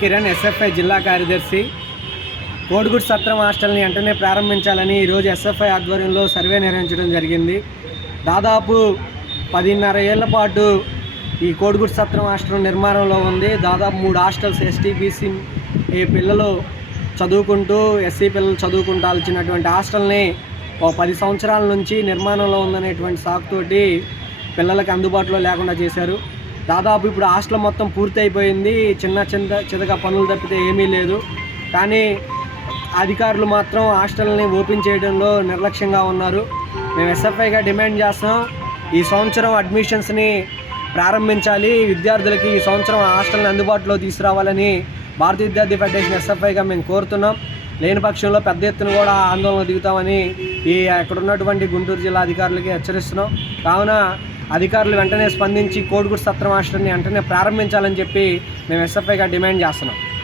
Kiran SFI జిల్లా కార్యదర్శి. కోడిగుడ్ సత్రం హాస్టల్ని వెంటనే ప్రారంభించాలని ఈరోజు ఎస్ఎఫ్ఐ ఆధ్వర్యంలో సర్వే నిర్వహించడం జరిగింది. దాదాపు 10.5 ఏళ్ల పాటు ఈ కోడిగుడ్ సత్రం హాస్టల్ నిర్మాణంలో ఉంది. దాదాపు 3 హాస్టల్స్ ఎస్టీ బీసీ పిల్లలు చదువుకుంటూ ఎస్సీ పిల్లలు చదువుకుంటాల్సినటువంటి హాస్టల్ని 10 సంవత్సరాల నుంచి నిర్మాణంలో ఉందనేటువంటి సాకుతోటి పిల్లలకి అందుబాటులో లేకుండా చేశారు. దాదాపు ఇప్పుడు హాస్టల్ మొత్తం పూర్తి అయిపోయింది. చిన్నగా పనులు తప్పితే ఏమీ లేదు. కానీ అధికారులు మాత్రం హాస్టల్ని ఓపెన్ చేయడంలో నిర్లక్ష్యంగా ఉన్నారు. మేము ఎస్ఎఫ్ఐగా డిమాండ్ చేస్తున్నాం, ఈ సంవత్సరం అడ్మిషన్స్ని ప్రారంభించాలి, విద్యార్థులకి ఈ సంవత్సరం హాస్టల్ని అందుబాటులో తీసుకురావాలని భారతీయ విద్యార్థి ఫెడరేషన్ ఎస్ఎఫ్ఐగా మేము కోరుతున్నాం. లేని పక్షంలో పెద్ద ఎత్తున కూడా ఆందోళన దిగుతామని అక్కడ ఉన్నటువంటి గుంటూరు జిల్లా అధికారులకి హెచ్చరిస్తున్నాం. కావున అధికారులు వెంటనే స్పందించి కోడిగుడ్ సత్రం హాస్టల్ని వెంటనే ప్రారంభించాలని చెప్పి మేము ఎస్ఎఫ్ఐగా డిమాండ్ చేస్తున్నాం.